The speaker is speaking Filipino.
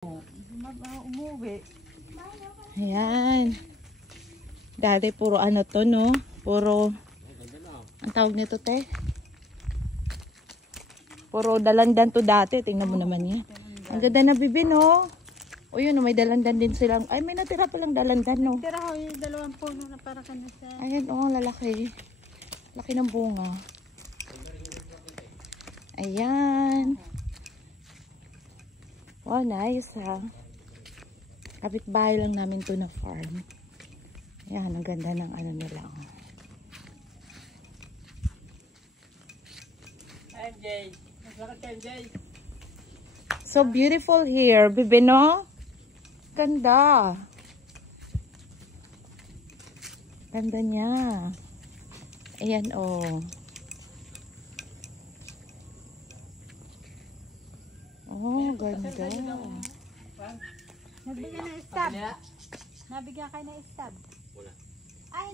Umuwi. Ayan. Dati puro ano to, no? Puro, ang tawag nito, te? Puro dalandan to dati. Tingnan mo naman yan. Ang ganda na bibi, no? O yun, may dalandan din silang. Ay, may natira palang dalandan, no? Tira ko yung dalawang puno na para ka na sa... Ayan, lalaki. Laki ng bunga. Ayan. Wow, nice, ha? Kapitbahay lang namin to na farm. Ayan, ang ganda ng ano nila. MJ. Maglakad ka, MJ. So beautiful here, bibi, no? Ganda. Ganda niya. Ayan, oh. Oh, ganda. Nabigyan na stab. Nabigyan kayo na stab. Ay,